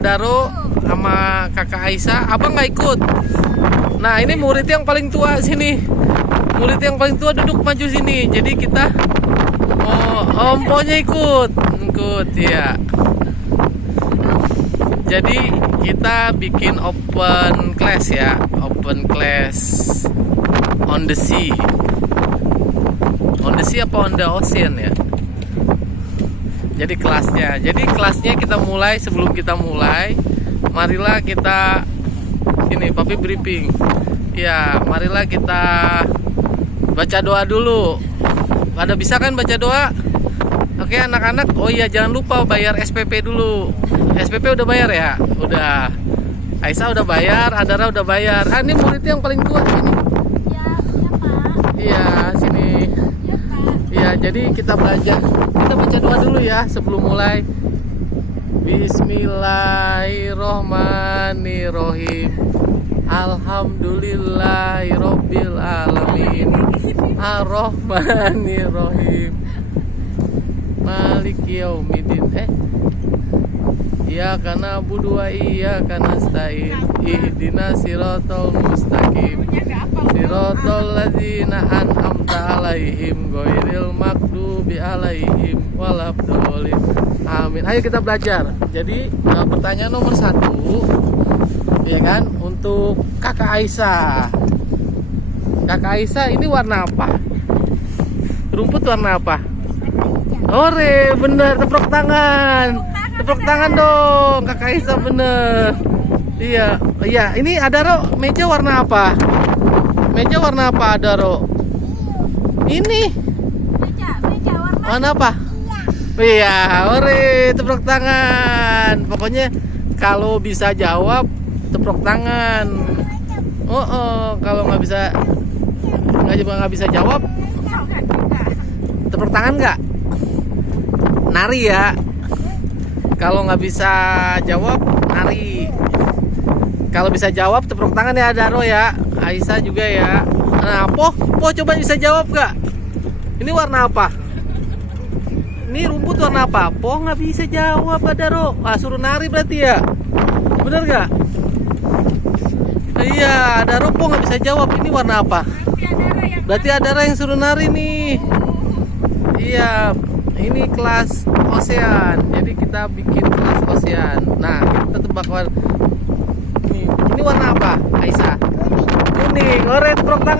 Daro sama kakak Aisyah, abang nggak ikut. Nah ini murid yang paling tua sini. Murid yang paling tua duduk maju sini. Jadi kita, omponya ikut ya. Jadi kita bikin open class ya, open class on the sea. On the sea apa on the ocean ya? Jadi kelasnya kita mulai. Sebelum kita mulai, marilah kita ini papi briefing. Ya, marilah kita baca doa dulu. Pada bisa kan baca doa? Oke anak-anak. Oh iya, jangan lupa bayar SPP dulu. SPP udah bayar ya? Udah. Aisyah udah bayar, Adara udah bayar. Ini murid yang paling tua sini. Pak. Iya, sini. Ya, jadi kita belajar. Kita baca doa dulu ya sebelum mulai. Bismillahirrohmanirrohim. Alhamdulillahirobbil alamin. Arrohmanirrohim. Maliki yaumiddin. Iyyaka na'budu wa iyyaka nasta'in. Ihdinas siratal mustaqim. Siratal ladzina an'amta 'alaihim ghairil maghdubi 'alaihim waladdallin. Amin. Ayo kita belajar. Jadi pertanyaan nomor 1 ya kan, untuk kakak Aisyah. Kakak Aisyah, ini warna apa? Rumput warna apa? Ore, bener, tepuk tangan. Tepuk tangan dong, kakak Aisyah bener. Iya, ini Adaro, meja warna apa? Meja warna apa Adaro? Ini Meja warna apa? Iya, ore, tepuk tangan. Pokoknya kalau bisa jawab tepuk tangan. Kalau nggak bisa jawab, tepuk tangan nggak? Nari ya. Kalau nggak bisa jawab, nari. Kalau bisa jawab, tepuk tangan ya Daro ya. Aisyah juga ya. Nah, Po coba bisa jawab nggak? Ini warna apa? Ini rumput warna apa? Po nggak bisa jawab Daro. Suruh nari berarti ya. Bener nggak? Iya, Daro Po nggak bisa jawab. Ini warna apa? Berarti Adara yang suruh nari nih. Iya. Ini kelas ocean, jadi kita bikin kelas ocean. Nah, kita tebak warna. Ini warna apa, Aisyah? Kuning. Ore, tepuk tangan.